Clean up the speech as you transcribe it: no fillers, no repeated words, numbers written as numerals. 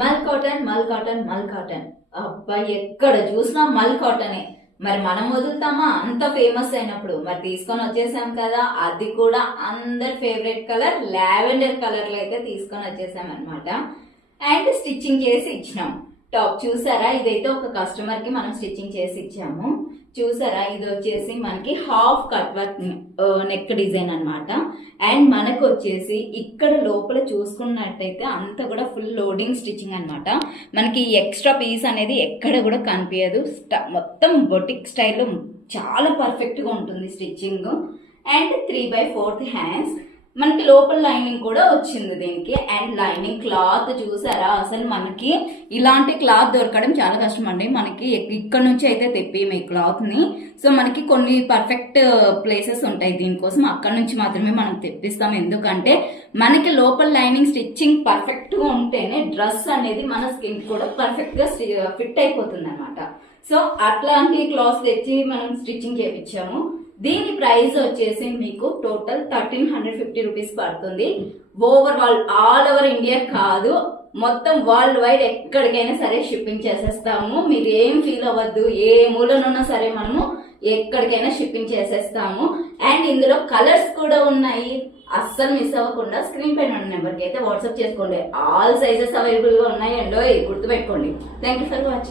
మల్ కాటన్ మల్ కాటన్ మల్ కాటన్. అబ్బాయి ఎక్కడ చూసినా మల్ కాటనే. మరి మనం వదులుతామా అంత ఫేమస్ అయినప్పుడు? మరి తీసుకొని వచ్చేసాం కదా, అది కూడా అందరి ఫేవరెట్ కలర్ లావెండర్ కలర్ లో అయితే తీసుకొని వచ్చేసాం అనమాట. అండ్ స్టిచ్చింగ్ చేసి ఇచ్చినాం. టాప్ చూసారా, ఇదైతే ఒక కస్టమర్ కి మనం స్టిచ్చింగ్ చేసి ఇచ్చాము. చూసారా, ఇది వచ్చేసి మనకి half cut work neck design అనమాట. అండ్ మనకు వచ్చేసి ఇక్కడ లోపల చూసుకున్నట్టయితే అంతా కూడా ఫుల్ లోడింగ్ స్టిచ్చింగ్ అనమాట. మనకి ఎక్స్ట్రా పీస్ అనేది ఎక్కడ కూడా కనిపించదు. మొత్తం బొటిక్ స్టైల్లో చాలా పర్ఫెక్ట్ గా ఉంటుంది స్టిచ్చింగ్. And 3/4 hands. మనకి లోపల లైనింగ్ కూడా వచ్చింది దీనికి. అండ్ లైనింగ్ క్లాత్ చూసారా, అసలు మనకి ఇలాంటి క్లాత్ దొరకడం చాలా కష్టం అండి. మనకి ఇక్కడ నుంచి అయితే తెప్పిము ఈ క్లాత్ ని. సో మనకి కొన్ని పర్ఫెక్ట్ ప్లేసెస్ ఉంటాయి దీనికోసం, అక్కడ నుంచి మాత్రమే మనం తెప్పిస్తాం. ఎందుకంటే మనకి లోపల లైనింగ్ స్టిచ్చింగ్ పర్ఫెక్ట్ గా ఉంటేనే డ్రెస్ అనేది మన స్కిన్ కూడా పర్ఫెక్ట్ గా ఫిట్ అయిపోతుంది అనమాట. సో అట్లాంటి క్లాత్స్ తెచ్చి మనం స్టిచ్చింగ్ చేయించాము. దీని ప్రైస్ వచ్చేసి మీకు టోటల్ 1350 రూపీస్ పడుతుంది. ఆల్ ఓవర్ ఇండియా కాదు, మొత్తం వరల్డ్ వైడ్ ఎక్కడికైనా సరే షిప్పింగ్ చేసేస్తాము. మీరు ఏం ఫీల్ అవ్వద్దు, ఏ మూలనున్నా సరే మనము ఎక్కడికైనా షిప్పింగ్ చేసేస్తాము. అండ్ ఇందులో కలర్స్ కూడా ఉన్నాయి, అస్సలు మిస్ అవ్వకుండా స్క్రీన్ పైన ఉన్న నెంబర్కి అయితే వాట్సాప్ చేసుకోండి. ఆల్ సైజెస్ అవైలబుల్ గా ఉన్నాయండో, గుర్తుపెట్టుకోండి. Thank you for watching.